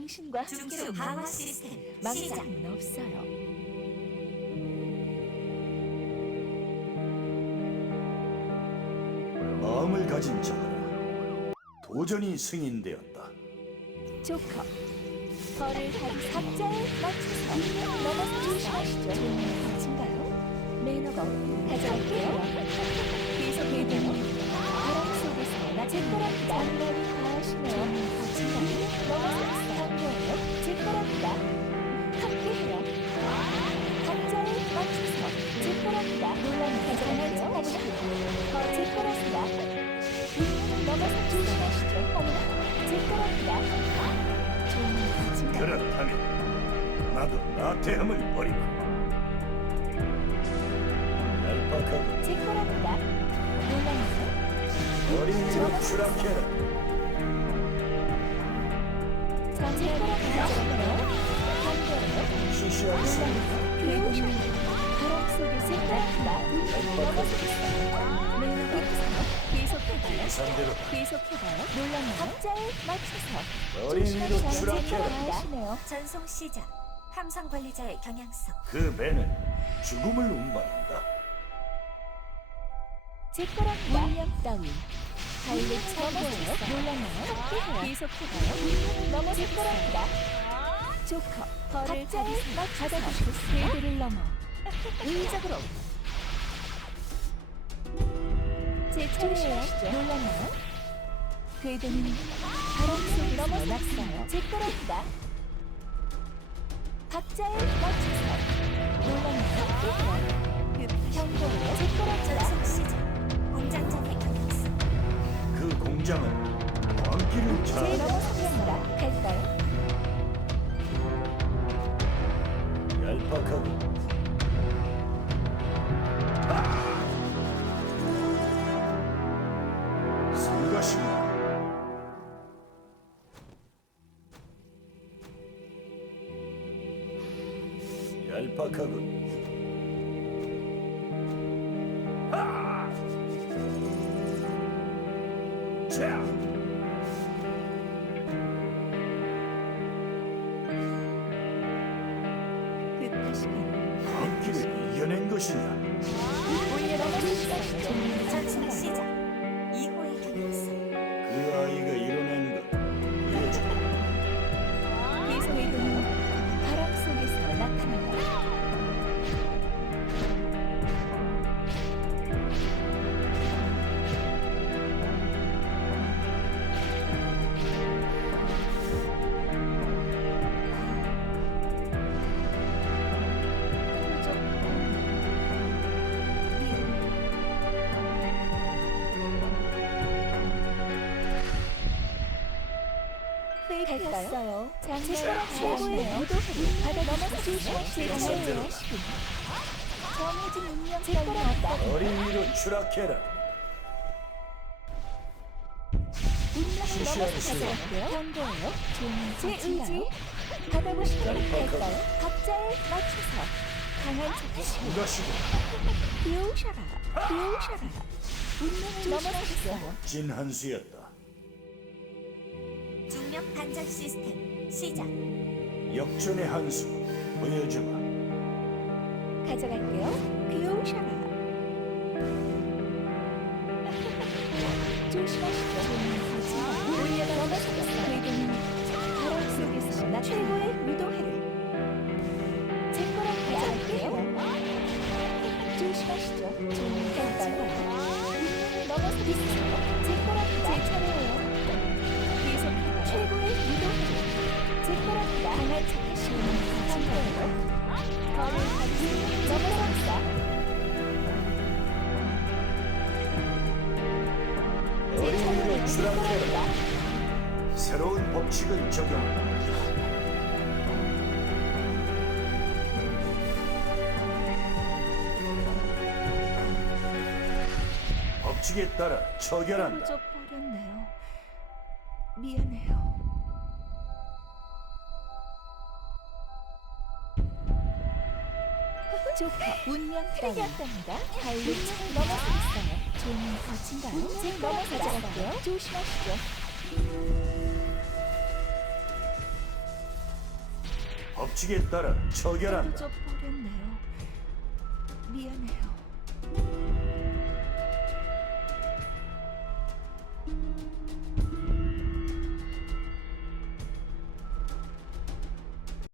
당신과 중추 방어 시스템 시작. 망상은 없어요. 마음을 가진 자들아, 도전이 승인되었다. 조커 벌을 가리 각자에 맞춰서 넘어서 조심하시죠. 멋진가요? 매너가 가져갈게요. 계속 해드는 바람 속에서 나제 거랍니다. 장난이 과하시네요. 멋진가요? 넘어서 거예요. 제 거랍니다. 함께해요. 각자에 맞춰서 제 거랍니다. 논란이 가져가는 어머나 제 거랍니다. 넘어서 조심하시죠. 어머나 제 거랍니다. 그렇다면 나도 나태함을 버리고 얄팍하고 제 거랍니다. 논란이죠. 어린 이로 추락해라. 제 거랍니다. 반대예요. 시시한 승리 괴우셔. 바람 속에 제 거랍니다. 넘어서겠어요. 매너가 계속해봐요. 상대로다. 계속해봐요. 논란이요. 각자에 맞춰서 어린 이로 추락해라. 하시네요. 전송 시작. 함성 관리자의 경향성. 그 배는 죽음을 운반한다. 제 거랍니다. 물량 따위. 달리 참고해요. 논란이요. 함께해요. 계속해봐요. 넘어질 거랍니다. 조커. 벌을 받아주시고 궤도를 넘어. 의적으로. 제 차례예요. 놀랐나요? 궤도는 바람 속에 넘어섰어요. 제 거랍니다. 각자에 맞춰서 놀랐나요? 그 경고예요. 제 거랍니다. 전송 시작. 공장장의 경향성. 그 공장은 광기를 제 차 넘어섰습니다. 갈까요? 얄팍하고 성가신다. 얄팍하군. 자. 급하시긴 광기를 이겨낸 것이냐? 올려 넘어지시죠. 전송 시작. 2호의 경향성. 그 아이가 이뤄낸 것 보여줘. 계속 이동은 바람 속에서 나타난다. 갈까요? 장세랑 최고의 무도회를 받아 넘어서주시면 제가 상대로. 정해진 운명 따위다. 어린이로 추락해라. 운명을 시시한 넘어서 수요. 가져갈게요. 경고예요. 제 의지 받아보시면 될까요? 각자에 맞춰서 강한 척하시고 성가시고 비오셔라 비오셔라. 운명을 넘어서겠어요. 진한 수였다. 중력 반전 시스템 시작. 역전의 한 수 보여주마. 가져갈게요. 비오셔라. 조심하시죠. 올려다 넘어서겠어요. 궤도는 바람 속에서 나 최고의 무도회를 제 거라 가져갈게요. 조심하시죠. 갈까요? 넘어서겠어요. 제 거랍니다. 제 차례예요. 계속 최고의 무도회를 제 거랍니다. 강한 척하시는 거예요. 거를 가지고 넘어갑니다. 어린이로 추락해라. 새로운 법칙을 적용한다. 법칙에 따라 처결한다. 잊어버렸네요. 미안해요. 조커 운명 따위였답니다. 달리 넘어서 있어요. 좀 거친가요? 제 넘어가져갈게요. 조심하시죠. 법칙에 따라 처결한다. 잊어버렸네요. 미안해요.